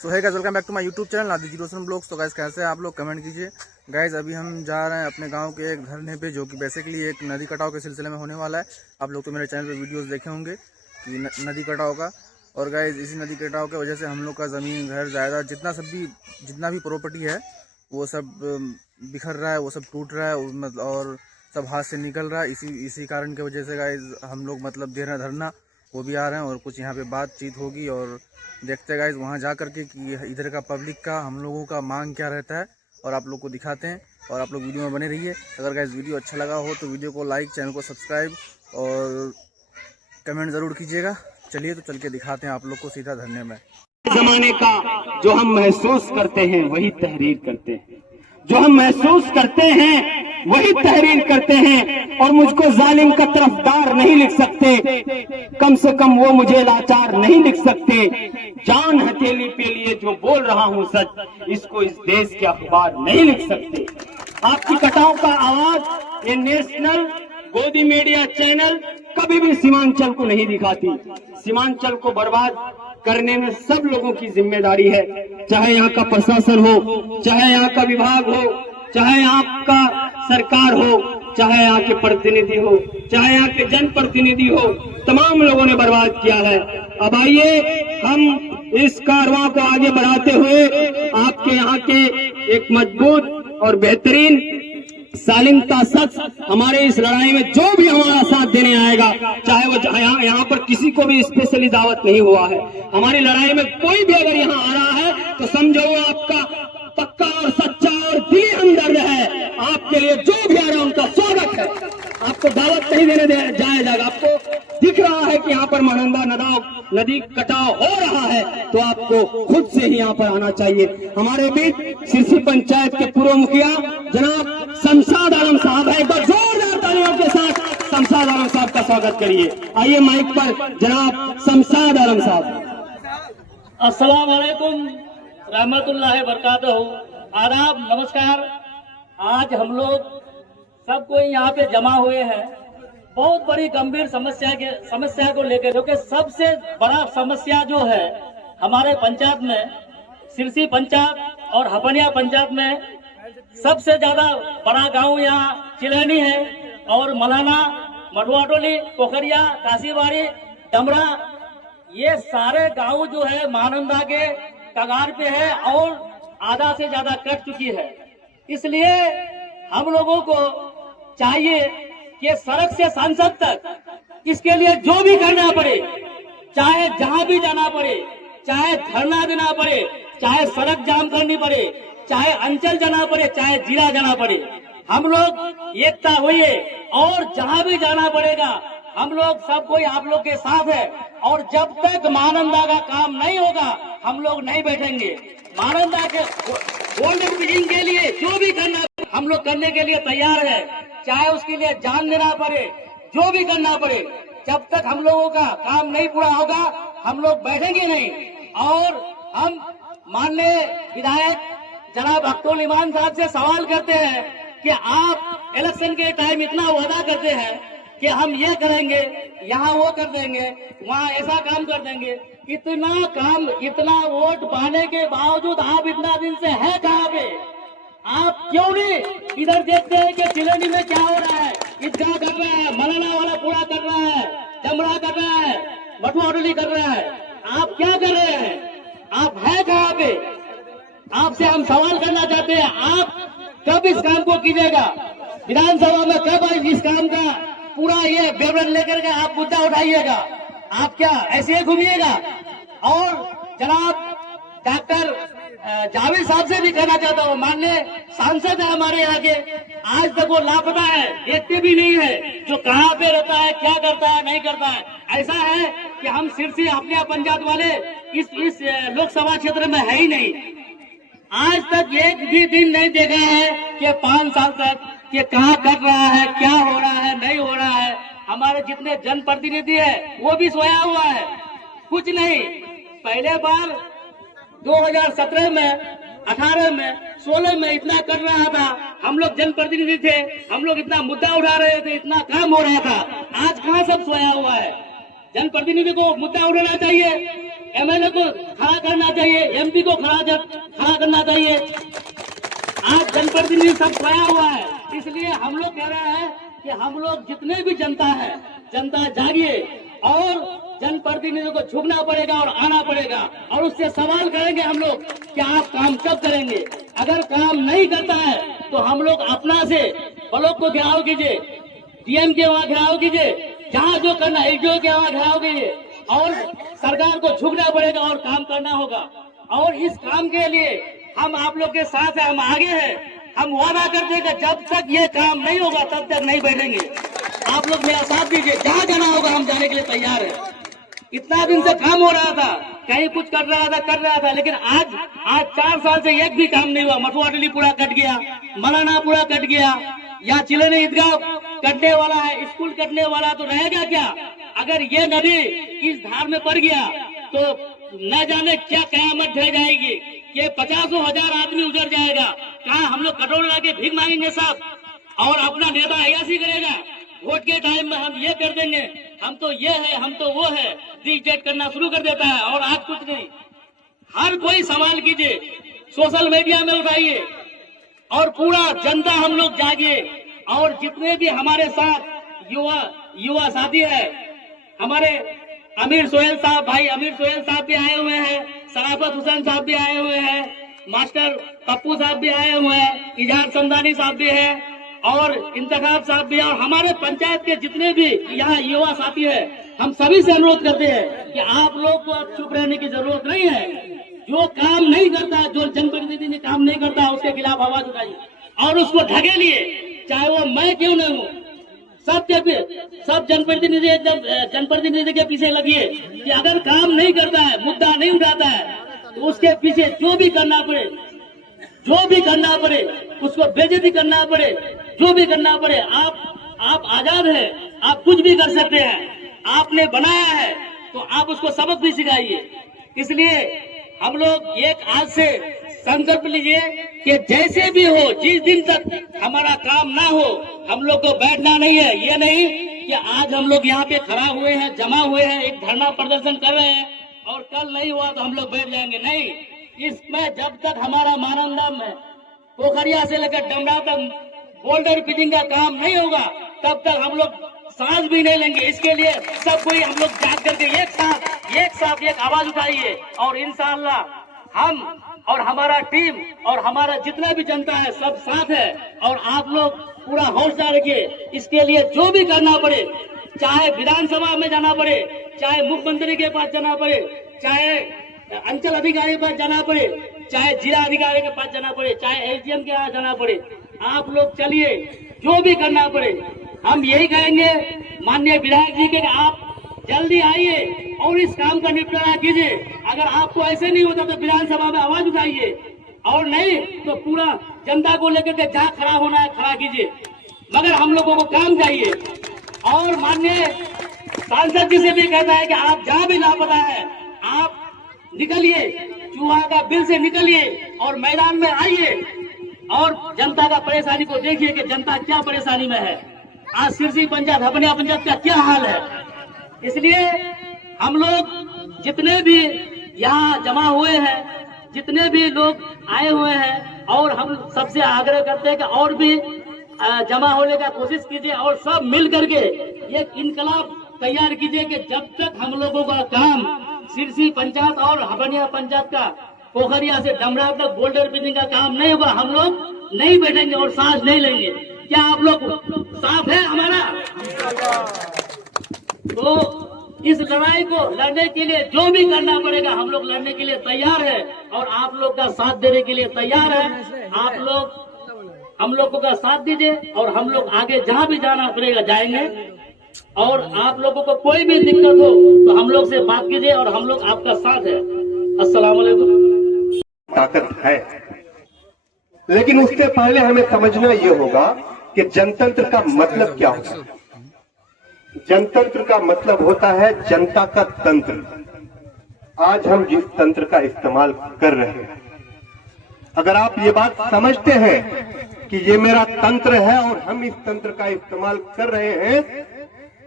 सो है guys, welcome back to my YouTube channel Nadir Roshan blogs. तो guys कैसे हैं आप लोग, कमेंट कीजिए। गाइस अभी हम जा रहे हैं अपने गांव के एक धरने पे, जो कि बेसिकली एक नदी कटाव के सिलसिले में होने वाला है। आप लोग तो मेरे चैनल पे वीडियोस देखे होंगे कि नदी कटाव का। और गाइस इसी नदी कटाव की वजह से हम लोग का ज़मीन, घर, जायदाद, जितना भी प्रॉपर्टी है वो सब बिखर रहा है, वो सब टूट रहा है और सब हाथ से निकल रहा है। इसी कारण की वजह से गाइस हम लोग दे रहे हैं धरना, वो भी आ रहे हैं और कुछ यहाँ पे बातचीत होगी और देखते हैं गाइस वहाँ जा करके कि इधर का पब्लिक का, हम लोगों का मांग क्या रहता है और आप लोग को दिखाते हैं। और आप लोग वीडियो में बने रहिए। अगर गाइस वीडियो अच्छा लगा हो तो वीडियो को लाइक, चैनल को सब्सक्राइब और कमेंट ज़रूर कीजिएगा। चलिए तो चल के दिखाते हैं आप लोग को सीधा धरने में। जमाने का जो हम महसूस करते हैं वही तहरीर करते हैं, जो हम महसूस करते हैं वही तहरीर करते हैं। और मुझको जालिम का तरफदार नहीं लिख सकते, कम से कम वो मुझे लाचार नहीं लिख सकते। जान हथेली पे लिए जो बोल रहा हूँ सच, इसको इस देश के अखबार नहीं लिख सकते। आपकी कटाव का आवाज ये नेशनल गोदी मीडिया चैनल कभी भी सीमांचल को नहीं दिखाती। सीमांचल को बर्बाद करने में सब लोगों की जिम्मेदारी है, चाहे यहाँ का प्रशासन हो, चाहे यहाँ का विभाग हो, चाहे यहाँ का सरकार हो, चाहे यहाँ के प्रतिनिधि हो, चाहे यहाँ के जनप्रतिनिधि हो, तमाम लोगों ने बर्बाद किया है। अब आइए हम इस कारवां को आगे बढ़ाते हुए आपके यहाँ के एक मजबूत और बेहतरीन सालिमता शख्स हमारे इस लड़ाई में जो भी हमारा साथ देने आएगा, चाहे वो यहाँ पर किसी को भी स्पेशली दावत नहीं हुआ है, हमारी लड़ाई में कोई भी अगर यहाँ आ रहा है तो समझो वो आपका पक्का और सच्चा और दिली हमदर्द है। आपके लिए जो भी आ रहा है उनका स्वागत है। आपको दावत नहीं देने जाएगा। आपको दिख रहा है कि यहाँ पर महानंदा नदी कटाव हो रहा है तो आपको खुद से ही यहाँ पर आना चाहिए। हमारे बीच सिरसी पंचायत के पूर्व मुखिया जनाब शमशाद आलम साहब है, एक बार जोरदार तालियों के साथ शमशाद आलम साहब का स्वागत करिए। आइए माइक पर जनाब शमशाद आलम साहब। अस्सलाम वालेकुम रहमतुल्लाहि बरकातहू। आदाब, नमस्कार। आज हम लोग सब कोई यहाँ पे जमा हुए हैं बहुत बड़ी गंभीर समस्या को लेकर, जो कि सबसे बड़ा समस्या जो है हमारे पंचायत में, सिरसी पंचायत और हपनिया पंचायत में सबसे ज्यादा बड़ा गांव यहाँ चिलहनी है और मलाना, मडुआटोली, पोखरिया, काशीबाड़ी, डमरा, ये सारे गांव जो है महानंदा के कगार पे है और आधा से ज्यादा कट चुकी है। इसलिए हम लोगों को चाहिए कि सड़क से संसद तक इसके लिए जो भी करना पड़े, चाहे जहां भी जाना पड़े, चाहे धरना देना पड़े, चाहे सड़क जाम करनी पड़े, चाहे अंचल जाना पड़े, चाहे जिला जाना पड़े, हम लोग एकता हुए और जहां भी जाना पड़ेगा हम लोग सब कोई आप लोग के साथ है। और जब तक महानंदा का काम नहीं होगा हम लोग नहीं बैठेंगे। महानंदा के गोल्ड ब्रिजिंग के लिए जो भी करना हम लोग करने के लिए तैयार है, चाहे उसके लिए जान देना पड़े, जो भी करना पड़े। जब तक हम लोगों का काम नहीं पूरा होगा हम लोग बैठेंगे नहीं। और हम माननीय विधायक जनाब अख्तरुल इमान साहब से सवाल करते हैं कि आप इलेक्शन के टाइम इतना वादा करते हैं कि हम ये करेंगे, यहाँ वो कर देंगे, वहाँ ऐसा काम कर देंगे, इतना काम, इतना वोट पाने के बावजूद आप इतना दिन से है कहाँ पे? आप क्यों नहीं इधर देखते हैं कि चिलनी में क्या हो रहा है? ईदगाह कर रहा है, मलाना वाला पूरा कर रहा है, डमरा कर रहा है, मटुआटोली कर रहा है, आप क्या कर रहे हैं? आप है कहाँ पे? आपसे हम सवाल करना चाहते हैं, आप कब इस काम को कीजिएगा? विधानसभा में कब इस काम का पूरा ये विवरण लेकर के आप मुद्दा उठाइएगा? आप क्या ऐसे ही घूमिएगा? और जनाब डॉक्टर जावेद साहब से भी कहना चाहता हूँ, माननीय सांसद है हमारे यहाँ के, आज तक वो लापता है, देखते भी नहीं है जो कहाँ पे रहता है, क्या करता है, नहीं करता है। ऐसा है कि हम सिरसी अपने पंचायत वाले इस लोकसभा क्षेत्र में है ही नहीं। आज तक एक भी दिन नहीं देखा है कि 5 साल तक कि कहाँ कर रहा है, क्या हो रहा है, नहीं हो रहा है। हमारे जितने जनप्रतिनिधि है वो भी सोया हुआ है, कुछ नहीं। पहले बार 2017 में, 18 में, 16 में इतना कर रहा था, हम लोग जनप्रतिनिधि थे, हम लोग इतना मुद्दा उठा रहे थे, इतना काम हो रहा था। आज कहाँ सब सोया हुआ है? जनप्रतिनिधि को मुद्दा उठाना चाहिए। एमएलए को खड़ा करना चाहिए, एमपी को खड़ा करना चाहिए। आज जनप्रतिनिधि सब खोया हुआ है, इसलिए हम लोग कह रहे हैं कि हम लोग जितने भी जनता है, जनता जागिए और जनप्रतिनिधियों को झुकना पड़ेगा और आना पड़ेगा और उससे सवाल करेंगे हम लोग कि आप काम कब करेंगे। अगर काम नहीं करता है तो हम लोग अपना से ब्लॉक को घेराव कीजिए, डीएम के वहाँ घेराव कीजिए, जहाँ जो करना एसडीओ के वहाँ घेराव कीजिए और सरकार को झुकना पड़ेगा और काम करना होगा। और इस काम के लिए हम आप लोग के साथ हैं, हम आगे हैं। हम वादा करते हैं कि जब तक ये काम नहीं होगा तब तक नहीं बैठेंगे। आप लोग मेरा साथ दीजिए, जहाँ जाना होगा हम जाने के लिए तैयार हैं। इतना दिन से काम हो रहा था, कहीं कुछ कर रहा था, लेकिन आज 4 साल से एक भी काम नहीं हुआ। मठुआडली पूरा कट गया, मलाना पूरा कट गया, यहाँ चिलेने ईदगाह कटने वाला है, स्कूल कटने वाला, तो रहेगा क्या? अगर ये नदी इस धार में पड़ गया तो न जाने क्या कयामत ढह जाएगी, ये 50,000 आदमी उजड़ जाएगा। कहाँ हम लोग कटोर ला के भीख मांगेंगे सब और अपना नेता अयासी करेगा, वोट के टाइम में हम ये कर देंगे, हम तो ये है, हम तो वो है, डिक्टेट करना शुरू कर देता है। और आज कुछ नहीं, हर कोई सवाल कीजिए, सोशल मीडिया में उठाइए और पूरा जनता हम लोग जागिए। और जितने भी हमारे साथ युवा साथी है, हमारे अमीर सोहेल साहब, भाई अमीर सोहेल साहब भी आए हुए हैं, सराफत हुसैन साहब भी आए हुए हैं, मास्टर पप्पू साहब भी आए हुए हैं, इजहार समदानी साहब भी है और इंतखाब साहब भी है, और हमारे पंचायत के जितने भी यहाँ युवा साथी है, हम सभी से अनुरोध करते हैं कि आप लोग को अब चुप रहने की जरूरत नहीं है। जो काम नहीं करता, जो जनप्रतिनिधि काम नहीं करता, उसके खिलाफ आवाज उठाइए और उसको ढकेलिए, चाहे वो मैं क्यों नहीं हूँ। सब जनप्रतिनिधि के पीछे लगिए कि अगर काम नहीं करता है, मुद्दा नहीं उठाता है, तो उसके पीछे जो भी करना पड़े, उसको बेइज्जती करना पड़े, जो भी करना पड़े। आप आजाद हैं, आप कुछ भी कर सकते हैं। आपने बनाया है तो आप उसको सबक भी सिखाइए। इसलिए हम लोग एक आज से संकल्प लीजिए कि जैसे भी हो, जिस दिन तक हमारा काम ना हो, हम लोग को बैठना नहीं है। ये नहीं कि आज हम लोग यहाँ पे खड़ा हुए हैं, जमा हुए हैं, एक धरना प्रदर्शन कर रहे हैं और कल नहीं हुआ तो हम लोग बैठ जाएंगे। नहीं, इसमें जब तक हमारा मानंदा में पोखरिया से लेकर डमरा तक बोल्डर पिचिंग का काम नहीं होगा, तब तक हम लोग सांस भी नहीं लेंगे। इसके लिए सब कोई हम लोग जाग करके एक आवाज उठाइए और इंशाअल्लाह हम और हमारा टीम और हमारा जितना भी जनता है सब साथ है। और आप लोग पूरा हौसला रखिए। इसके लिए जो भी करना पड़े, चाहे विधानसभा में जाना पड़े, चाहे मुख्यमंत्री के पास जाना पड़े, चाहे अंचल अधिकारी के पास जाना पड़े, चाहे जिला अधिकारी के पास जाना पड़े, चाहे एसडीएम के यहाँ जाना पड़े, आप लोग चलिए, जो भी करना पड़े। हम यही कहेंगे माननीय विधायक जी के, आप जल्दी आइए और इस काम का निपटारा कीजिए। अगर आपको ऐसे नहीं होता तो विधानसभा में आवाज उठाइए, और नहीं तो पूरा जनता को लेकर के जहाँ खड़ा होना है खड़ा कीजिए, मगर हम लोगों को काम चाहिए। और माननीय सांसद जी से भी कहता है कि आप जहाँ भी लापता है, आप निकलिए, चूहा का बिल से निकलिए और मैदान में आइए और जनता का परेशानी को देखिए कि जनता क्या परेशानी में है। आज सिरसी पंचायत, हपनिया पंचायत का क्या हाल है। इसलिए हम लोग जितने भी यहाँ जमा हुए हैं, जितने भी लोग आए हुए हैं, और हम सबसे आग्रह करते हैं कि और भी जमा होने का कोशिश कीजिए और सब मिल करके एक इनकलाब तैयार कीजिए कि जब तक हम लोगों का काम सिरसी पंचायत और हपनिया पंचायत का पोखरिया से डमरा तक बोल्डर पिचिंग का काम नहीं होगा, हम लोग नहीं बैठेंगे और सांस नहीं लेंगे। क्या आप लोग साफ है हमारा? तो इस लड़ाई को लड़ने के लिए जो भी करना पड़ेगा, हम लोग लड़ने के लिए तैयार है और आप लोग का साथ देने के लिए तैयार है। आप लोग हम लोगों का साथ दीजिए और हम लोग आगे जहाँ भी जाना पड़ेगा जाएंगे। और आप लोगों को कोई भी दिक्कत हो तो हम लोग से बात कीजिए और हम लोग आपका साथ है। अस्सलाम वालेकुम। ताकत है, लेकिन उससे पहले हमें समझना ये होगा कि जनतंत्र का मतलब क्या होता है। जनतंत्र का मतलब होता है जनता का तंत्र। आज हम जिस तंत्र का इस्तेमाल कर रहे हैं, अगर आप ये बात समझते हैं कि ये मेरा तंत्र है और हम इस तंत्र का इस्तेमाल कर रहे हैं,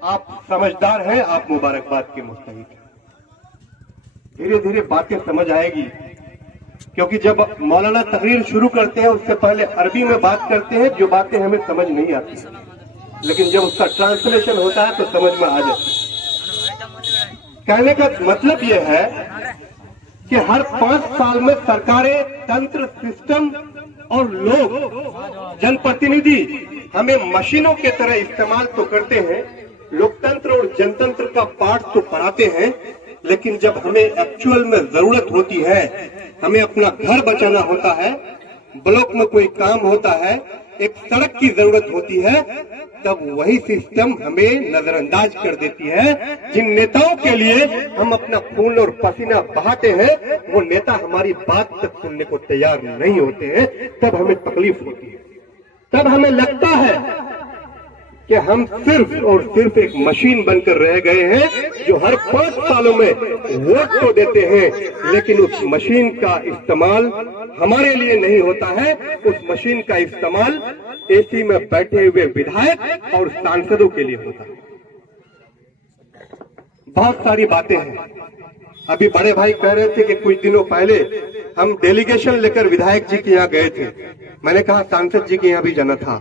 आप समझदार हैं, आप मुबारकबाद के मुस्तहिक हैं। धीरे धीरे बातें समझ आएगी, क्योंकि जब मौलाना तकरीर शुरू करते हैं उससे पहले अरबी में बात करते हैं, जो बातें हमें समझ नहीं आती, लेकिन जब उसका ट्रांसलेशन होता है तो समझ में आ जाती है। कहने का मतलब यह है कि हर 5 साल में सरकारें, तंत्र, सिस्टम और लोग, जनप्रतिनिधि हमें मशीनों के तरह इस्तेमाल तो करते हैं, लोकतंत्र और जनतंत्र का पाठ तो पढ़ाते हैं, लेकिन जब हमें एक्चुअल में जरूरत होती है, हमें अपना घर बचाना होता है, ब्लॉक में कोई काम होता है, एक सड़क की जरूरत होती है, तब वही सिस्टम हमें नजरअंदाज कर देती है। जिन नेताओं के लिए हम अपना खून और पसीना बहाते हैं, वो नेता हमारी बात तक सुनने को तैयार नहीं होते हैं, तब हमें तकलीफ होती है। तब हमें लगता है कि हम सिर्फ और सिर्फ एक मशीन बनकर रह गए हैं, जो हर 5 सालों में वोट तो देते हैं, लेकिन उस मशीन का इस्तेमाल हमारे लिए नहीं होता है। उस मशीन का इस्तेमाल एसी में बैठे हुए विधायक और सांसदों के लिए होता है। बहुत सारी बातें हैं। अभी बड़े भाई कह रहे थे कि कुछ दिनों पहले हम डेलीगेशन लेकर विधायक जी के यहाँ गए थे। मैंने कहा सांसद जी के यहाँ भी जाना था,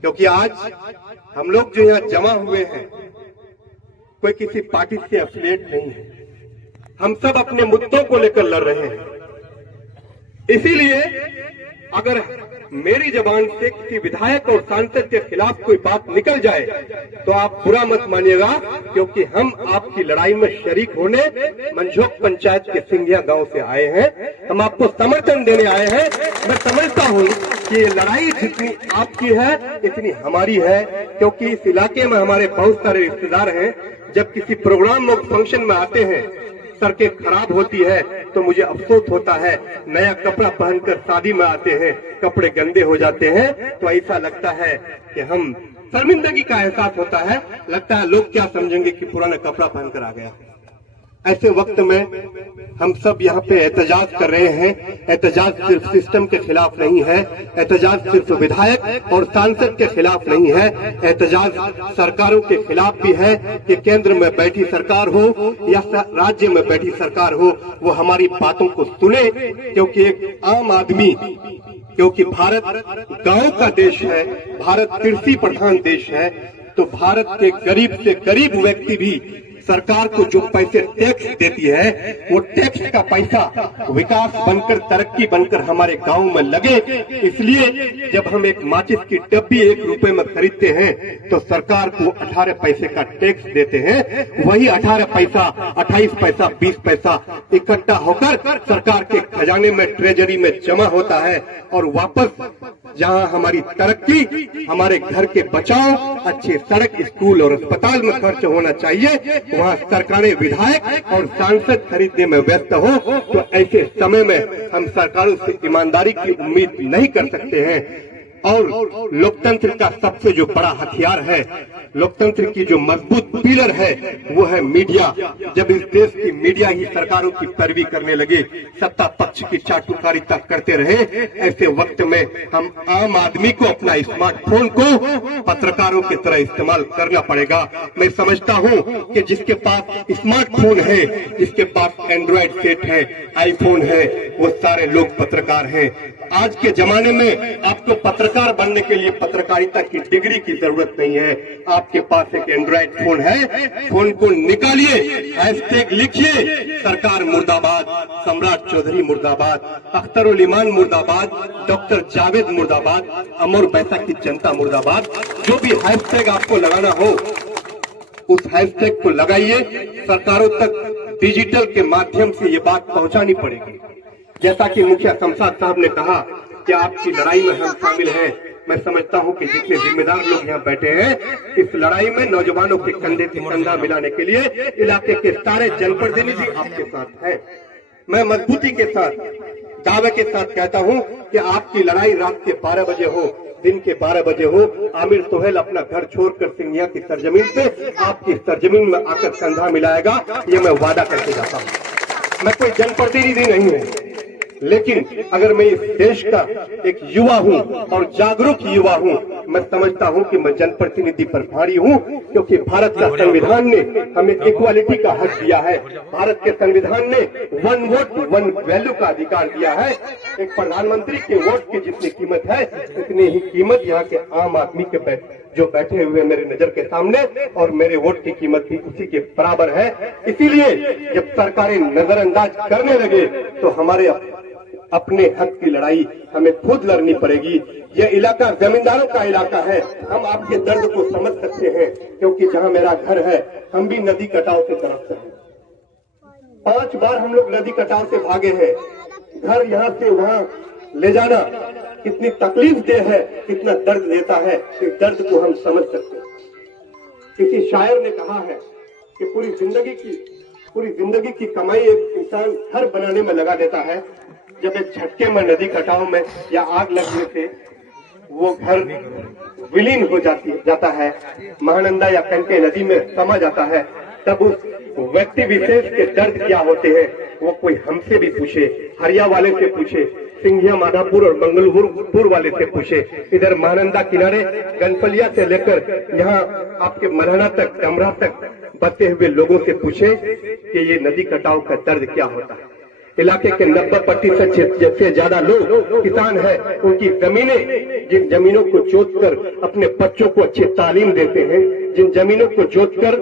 क्योंकि आज हम लोग जो यहाँ जमा हुए हैं, कोई किसी पार्टी से एफिलिएट नहीं है, हम सब अपने मुद्दों को लेकर लड़ रहे हैं। इसीलिए अगर मेरी जबान से किसी विधायक और सांसद के खिलाफ कोई बात निकल जाए तो आप बुरा मत मानिएगा, क्योंकि हम आपकी लड़ाई में शरीक होने मंझोक पंचायत के सिंघिया गांव से आए हैं। हम आपको समर्थन देने आए हैं। मैं समझता हूं कि ये लड़ाई जितनी आपकी है इतनी हमारी है, क्योंकि इस इलाके में हमारे बहुत सारे रिश्तेदार हैं। जब किसी प्रोग्राम और फंक्शन में आते हैं, सड़कें खराब होती है तो मुझे अफसोस होता है। नया कपड़ा पहनकर शादी में आते हैं, कपड़े गंदे हो जाते हैं, तो ऐसा लगता है कि हम शर्मिंदगी का एहसास होता है। लगता है लोग क्या समझेंगे कि पुराना कपड़ा पहनकर आ गया। ऐसे वक्त में हम सब यहाँ पे एहतजाज कर रहे हैं। एहतजाज सिर्फ सिस्टम के खिलाफ नहीं है, एहतजाज सिर्फ विधायक और सांसद के खिलाफ नहीं है, एहतजाज सरकारों के खिलाफ भी है कि केंद्र में बैठी सरकार हो या राज्य में बैठी सरकार हो, वो हमारी बातों को सुने। क्योंकि एक आम आदमी, क्योंकि भारत गांव का देश है, भारत कृषि प्रधान देश है, तो भारत के गरीब से गरीब व्यक्ति भी सरकार को जो पैसे टैक्स देती है, वो टैक्स का पैसा विकास बनकर, तरक्की बनकर हमारे गांव में लगे। इसलिए जब हम एक माचिस की डब्बी 1 रुपए में खरीदते हैं तो सरकार को 18 पैसे का टैक्स देते हैं। वही 18 पैसा, 28 पैसा, 20 पैसा इकट्ठा होकर सरकार के खजाने में, ट्रेजरी में जमा होता है, और वापस जहां हमारी तरक्की, हमारे घर के बचाव, अच्छे सड़क, स्कूल और अस्पताल में खर्च होना चाहिए, वहाँ सरकारें विधायक और सांसद खरीदने में व्यस्त हो। तो ऐसे समय में हम सरकारों से ईमानदारी की उम्मीद नहीं कर सकते हैं। और लोकतंत्र का सबसे जो बड़ा हथियार है, लोकतंत्र की जो मजबूत पिलर है, वो है मीडिया। जब इस देश की मीडिया ही सरकारों की पैरवी करने लगे, सत्ता पक्ष की चाटुकारिता करते रहे, ऐसे वक्त में हम आम आदमी को अपना स्मार्टफोन को पत्रकारों की तरह इस्तेमाल करना पड़ेगा। मैं समझता हूँ कि जिसके पास स्मार्टफोन है, जिसके पास एंड्रॉइड सेट है, आईफोन है, वो सारे लोग पत्रकार हैं। आज के जमाने में आपको पत्रकार बनने के लिए पत्रकारिता की डिग्री की जरूरत नहीं है। आपके पास एक एंड्रॉइड फोन है, फोन को निकालिए, हैशटैग लिखिए, सरकार मुर्दाबाद, सम्राट चौधरी मुर्दाबाद, अख्तरुल ईमान मुर्दाबाद, डॉक्टर जावेद मुर्दाबाद, अमर बैसा की जनता मुर्दाबाद। जो भी हैशटैग आपको लगाना हो, उस हैशटैग को लगाइए। सरकारों तक डिजिटल के माध्यम से ये बात पहुंचानी पड़ेगी। जैसा कि मुखिया शमशाद साहब ने कहा कि आपकी लड़ाई में हम शामिल हैं। मैं समझता हूं कि जितने जिम्मेदार लोग यहाँ बैठे हैं, इस लड़ाई में नौजवानों के कंधे से कंधा मिलाने के लिए इलाके के सारे जनप्रतिनिधि आपके साथ हैं। मैं मजबूती के साथ, दावे के साथ कहता हूं कि आपकी लड़ाई रात के 12 बजे हो, दिन के 12 बजे हो, आमिर सोहेल अपना घर छोड़कर सिंघिया की सरजमीन से आपकी सरजमीन में आकर कंधा मिलाएगा, ये मैं वादा करके जाता हूं। मैं कोई जनप्रतिनिधि नहीं हूं, लेकिन अगर मैं इस देश का एक युवा हूं और जागरूक युवा हूं, मैं समझता हूं कि मैं जनप्रतिनिधि पर भारी हूं, क्योंकि भारत का संविधान ने हमें इक्वालिटी का हक दिया है। भारत के संविधान ने 1 वोट 1 वैल्यू का अधिकार दिया है। एक प्रधानमंत्री के वोट की जितनी कीमत है, उतनी ही कीमत यहाँ के आम आदमी के जो बैठे हुए मेरे नजर के सामने, और मेरे वोट की कीमत भी उसी के बराबर है। इसीलिए जब सरकारें नजरअंदाज करने लगे तो हमारे अपने हक की लड़ाई हमें खुद लड़नी पड़ेगी। यह इलाका जमींदारों का इलाका है। हम आपके दर्द को समझ सकते हैं, क्योंकि जहां मेरा घर है हम भी नदी कटाव से तरफ हैं। 5 बार हम लोग नदी कटाव से भागे हैं। घर यहाँ से वहाँ ले जाना कितनी तकलीफ देह है, कितना दर्द देता है, इस दर्द को हम समझ सकते हैं। किसी शायर ने कहा है कि पूरी जिंदगी की कमाई एक इंसान घर बनाने में लगा देता है, जब एक झटके में नदी कटाव में या आग लगने से वो घर विलीन हो जाता है, महानंदा या कंके नदी में समा जाता है, तब उस व्यक्ति विशेष के दर्द क्या होते हैं वो कोई हमसे भी पूछे, हरिया वाले से पूछे, सिंघिया माधापुर और मंगलपुर वाले से पूछे, इधर महानंदा किनारे गनपलिया से लेकर यहाँ आपके मरहना तक, डमरा तक बसे हुए लोगों से पूछे कि ये नदी कटाव का दर्द क्या होता है। इलाके के 90% से ज्यादा लोग किसान हैं। उनकी जमीनें, जिन जमीनों को जोतकर अपने बच्चों को अच्छी तालीम देते हैं, जिन जमीनों को जोतकर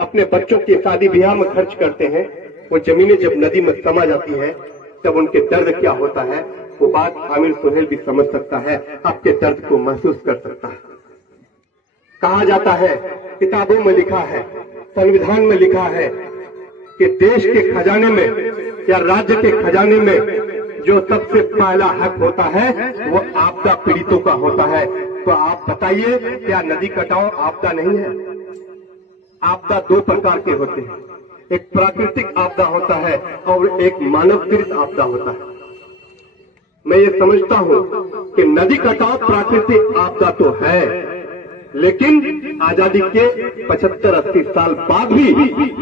अपने बच्चों की शादी ब्याह में खर्च करते हैं, वो जमीनें जब नदी में समा जाती है तब उनके दर्द क्या होता है, वो बात आमिर सुहेल भी समझ सकता है, आपके दर्द को महसूस कर सकता है। कहा जाता है, किताबों में लिखा है, संविधान में लिखा है कि देश के खजाने में या राज्य के खजाने में जो सबसे पहला हक होता है वो आपदा पीड़ितों का होता है। तो आप बताइए, क्या नदी कटाव आपदा नहीं है? आपदा 2 प्रकार के होते हैं, एक प्राकृतिक आपदा होता है और एक मानवकृत आपदा होता है। मैं ये समझता हूँ कि नदी कटाव प्राकृतिक आपदा तो है, लेकिन आजादी के 75-80 साल बाद भी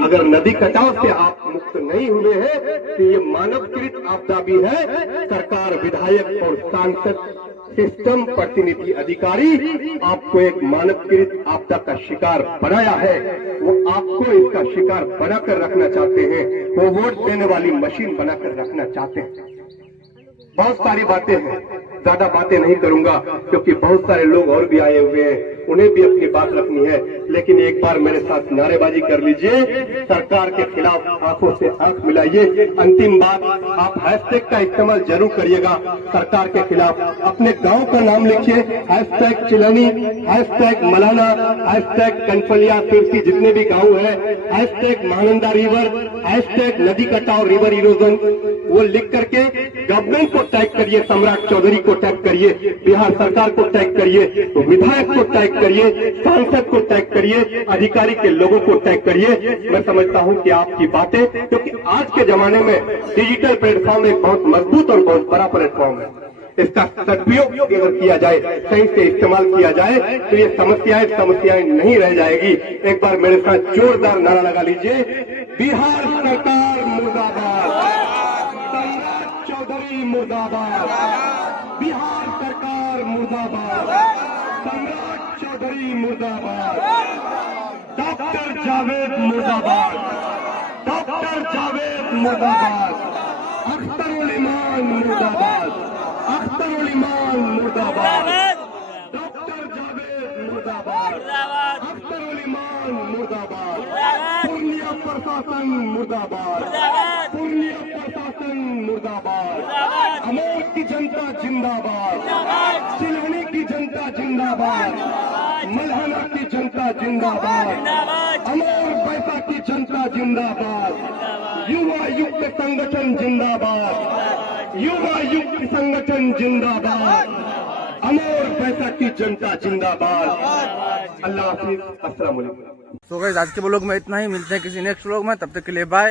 अगर नदी कटाव से आप मुक्त नहीं हुए हैं तो ये मानवकृत आपदा भी है। सरकार, विधायक और सांसद, सिस्टम, प्रतिनिधि, अधिकारी आपको एक मानवकृत आपदा का शिकार बनाया है। वो आपको इसका शिकार बनाकर रखना चाहते हैं, वो वोट देने वाली मशीन बनाकर रखना चाहते हैं। बहुत सारी बातें हैं, ज्यादा बातें नहीं करूंगा क्योंकि बहुत सारे लोग और भी आए हुए हैं, उन्हें भी अपनी बात रखनी है। लेकिन एक बार मेरे साथ नारेबाजी कर लीजिए, सरकार के खिलाफ आंखों से आंख मिलाइए। अंतिम बात, आप हैशटैग का इस्तेमाल जरूर करिएगा सरकार के खिलाफ। अपने गांव का नाम लिखिए, hashtag Chilni, hashtag Malana, hashtag Kanfaliya, Sirsi, जितने भी गांव है, हैशटैग महानंदा रिवर, हैशटैग नदी कटाव, रिवर इरोजन, वो लिख करके गवर्नमेंट को टैग करिए, सम्राट चौधरी को टैग करिए, बिहार सरकार को टैग करिए, विधायक को टैग करिए, सांसद को टैग करिए, अधिकारी के लोगों को टैग करिए। मैं समझता हूं कि आपकी बातें, क्योंकि आज के जमाने में डिजिटल प्लेटफॉर्म एक बहुत मजबूत और बहुत बड़ा प्लेटफॉर्म है। इसका सदुपयोग अगर किया जाए, सही से इस्तेमाल किया जाए तो ये समस्याएं नहीं रह जाएगी। एक बार मेरे साथ जोरदार नारा लगा लीजिए, बिहार सरकार मुर्दाबाद, चौधरी मुर्दाबाद, बिहार सरकार मुर्दाबाद, सम्राट चौधरी मुर्दाबाद, डॉक्टर जावेद मुर्दाबाद, डॉक्टर जावेद मुर्दाबाद, अख्तर उल ईमान मुर्दाबाद, अख्तर उल ईमान मुर्दाबाद, डॉक्टर जावेद मुर्दाबाद, अख्तर उल ईमान मुर्दाबाद, पूर्णिया प्रशासन मुर्दाबाद, पूर्णिया प्रशासन मुर्दाबाद, अमोर की जनता जिंदाबाद, सिलवनी की जनता जिंदाबाद, मलहना की जनता जिंदाबाद, अमोर पैसा की जनता जिंदाबाद, युवा युक्त संगठन जिंदाबाद, युवा युक्त संगठन जिंदाबाद, अमोर पैसा की जनता जिंदाबाद। अल्लाह हाफिज, अस्सलाम वालेकुम। तो गाइस आज के ब्लॉग में इतना ही, मिलते हैं किसी नेक्स्ट ब्लॉग में, तब तक के लिए बाय।